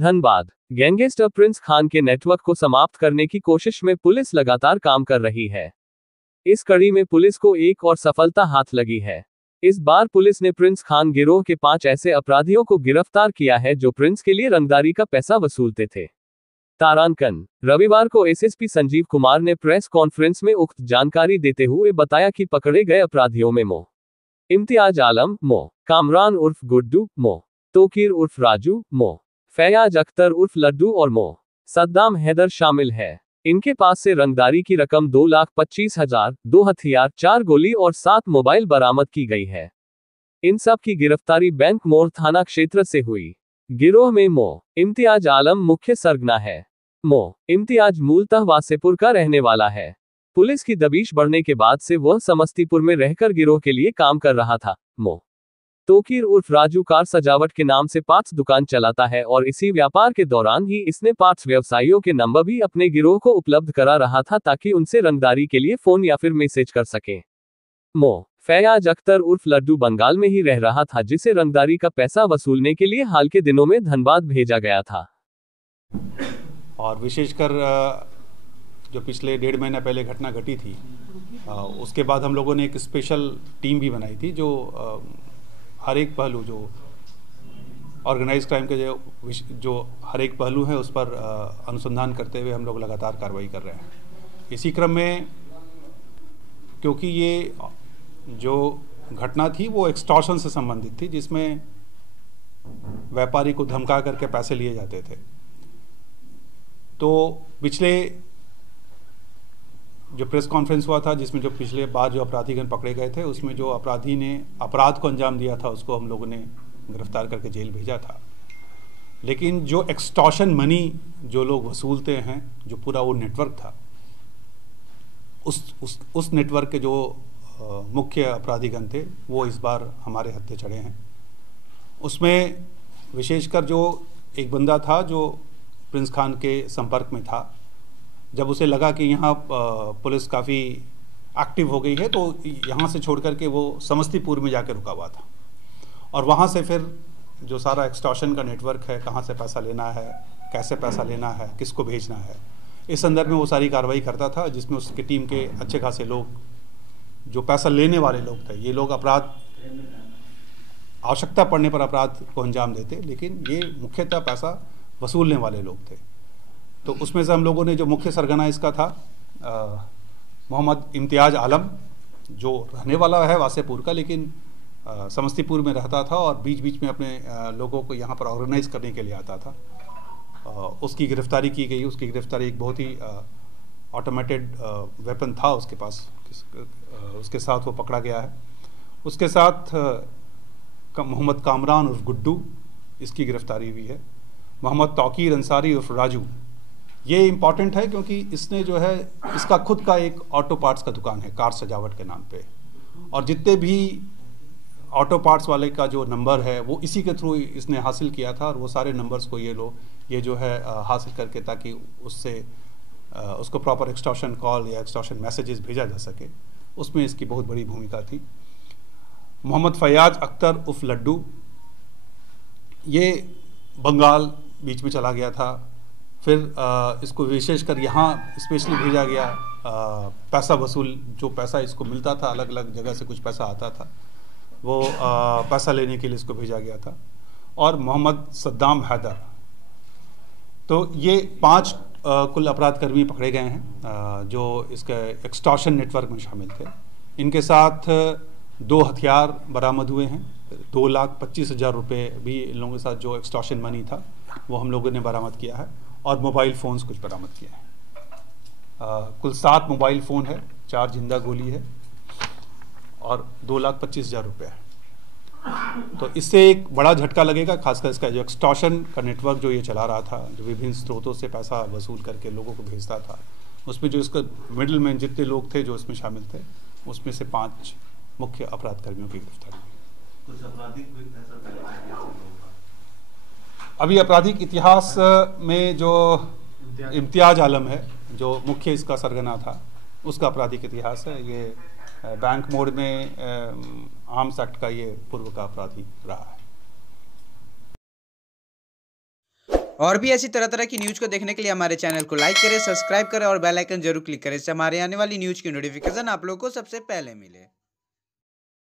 Dhanbad gangster Prince Khan के network को समाप्त करने की कोशिश में पुलिस लगातार काम कर रही है। इस कड़ी में पुलिस को एक और सफलता हाथ लगी है। इस बार पुलिस ने प्रिंस खान गिरोह के 5 ऐसे अपराधियों को गिरफ्तार किया है जो प्रिंस के लिए रंगदारी का पैसा वसूलते थे। तारांकन रविवार को एसएसपी संजीव कुमार ने प्रेस कॉन्फ्रेंस में उक्त जानकारी देते हुए बताया कि पकड़े गए अपराधियों में मो इम्तियाज आलम मो कामरान उर्फ गुड्डू मो तोकीर उर्फ राजू मो फैयाज अख्तर उर्फ लड्डू और मो सद्दाम हैदर शामिल है। इनके पास से रंगदारी की रकम 2,25,000, 2 हथियार, 4 गोली और 7 मोबाइल बरामद की गई है। इन सब की गिरफ्तारी बैंक मोड़ थाना क्षेत्र से हुई। गिरोह में मो इम्तियाज आलम मुख्य सरगना है। मो इम्तियाज मूलतः वासेपुर का रहने वाला है। पुलिस की दबिश बढ़ने के बाद से वह समस्तीपुर में रहकर गिरोह के लिए काम कर रहा था। मो तोकीर उर्फ राजू कार सजावट के नाम से पार्ट्स दुकान चलाता है और इसी व्यापार के दौरान ही इसने पार्ट्स व्यवसायियों के नंबर भी अपने गिरोह को उपलब्ध करा रहा था ताकि उनसे रंगदारी के लिए फोन या फिर मैसेज कर सके। मो फैयाज अख्तर उर्फ लड्डू बंगाल में ही रह रहा था जिसे रंगदारी का पैसा वसूलने के लिए हाल के दिनों में धनबाद भेजा गया था। और विशेषकर जो पिछले 1.5 महीना पहले घटना घटी थी उसके बाद हम लोगों ने एक स्पेशल टीम भी बनाई थी जो हर एक पहलू जो ऑर्गेनाइज क्राइम के जो हर एक पहलू है उस पर अनुसंधान करते हुए हम लोग लगातार कार्रवाई कर रहे हैं। इसी क्रम में क्योंकि ये जो घटना थी वो एक्सटॉर्शन से संबंधित थी जिसमें व्यापारी को धमका करके पैसे लिए जाते थे, तो पिछले जो प्रेस कॉन्फ्रेंस हुआ था जिसमें जो पिछले बार जो अपराधीगण पकड़े गए थे उसमें जो अपराधी ने अपराध को अंजाम दिया था उसको हम लोगों ने गिरफ्तार करके जेल भेजा था। लेकिन जो एक्सटॉर्शन मनी जो लोग वसूलते हैं, जो पूरा वो नेटवर्क था, उस नेटवर्क के जो मुख्य अपराधीगण थे वो इस बार हमारे हत्थे चढ़े हैं। उसमें विशेषकर जो एक बंदा था जो प्रिंस खान के संपर्क में था, जब उसे लगा कि यहाँ पुलिस काफ़ी एक्टिव हो गई है तो यहाँ से छोड़ कर के वो समस्तीपुर में जाकर रुका हुआ था और वहाँ से फिर जो सारा एक्सटॉर्शन का नेटवर्क है, कहाँ से पैसा लेना है, कैसे पैसा लेना है, किसको भेजना है, इस संदर्भ में वो सारी कार्रवाई करता था जिसमें उसकी टीम के अच्छे खासे लोग जो पैसा लेने वाले लोग थे, ये लोग अपराध आवश्यकता पड़ने पर अपराध को अंजाम देते, लेकिन ये मुख्यतः पैसा वसूलने वाले लोग थे। तो उसमें से हम लोगों ने जो मुख्य सरगना इसका था मोहम्मद इम्तियाज आलम, जो रहने वाला है वासेपुर का लेकिन समस्तीपुर में रहता था और बीच बीच में अपने लोगों को यहाँ पर ऑर्गेनाइज करने के लिए आता था, उसकी गिरफ्तारी की गई। उसकी गिरफ्तारी एक बहुत ही ऑटोमेटेड वेपन था उसके पास, उसके साथ वो पकड़ा गया है। उसके साथ मोहम्मद कामरान उर्फ गुड्डू, इसकी गिरफ्तारी हुई है। मोहम्मद तोकीर अंसारी उर्फ राजू, ये इम्पॉर्टेंट है क्योंकि इसने जो है इसका खुद का एक ऑटो पार्ट्स का दुकान है कार सजावट के नाम पे, और जितने भी ऑटो पार्ट्स वाले का जो नंबर है वो इसी के थ्रू इसने हासिल किया था और वो सारे नंबर्स को ये जो है हासिल करके ताकि उससे उसको प्रॉपर एक्सटॉर्शन कॉल या एक्सटॉर्शन मैसेजेस भेजा जा सके, उसमें इसकी बहुत बड़ी भूमिका थी। मोहम्मद फैयाज अख्तर उर्फ लड्डू, ये बंगाल बीच में चला गया था, फिर इसको विशेषकर यहाँ स्पेशली भेजा गया पैसा वसूल, जो पैसा इसको मिलता था अलग अलग जगह से कुछ पैसा आता था वो पैसा लेने के लिए इसको भेजा गया था। और मोहम्मद सद्दाम हैदर, तो ये 5 कुल अपराधकर्मी पकड़े गए हैं जो इसके एक्सटॉर्शन नेटवर्क में शामिल थे। इनके साथ 2 हथियार बरामद हुए हैं, 2,25,000 रुपये भी इन लोगों के साथ जो एक्सटॉर्शन मनी था वो हम लोगों ने बरामद किया है और मोबाइल फ़ोन्स कुछ बरामद किए हैं। कुल 7 मोबाइल फ़ोन है, 4 जिंदा गोली है और 2,25,000 रुपये है। तो इससे एक बड़ा झटका लगेगा, खासकर इसका जो एक्सटॉर्शन का नेटवर्क जो ये चला रहा था, जो विभिन्न स्रोतों से पैसा वसूल करके लोगों को भेजता था, उसमें जो इसका मिडिल मैन जितने लोग थे जो इसमें शामिल थे, उसमें से 5 मुख्य अपराधकर्मियों की गिरफ्तारी हुई। अभी आपराधिक इतिहास में जो इम्तियाज आलम है, जो मुख्य इसका सरगना था, उसका आपराधिक इतिहास है। ये बैंक मोड़ में आर्म्स एक्ट का ये पूर्व का अपराधी रहा है। और भी ऐसी तरह तरह की न्यूज़ को देखने के लिए हमारे चैनल को लाइक करें, सब्सक्राइब करें और बेल आइकन जरूर क्लिक करें। इससे हमारे आने वाली न्यूज़ की नोटिफिकेशन आप लोगों को सबसे पहले मिले।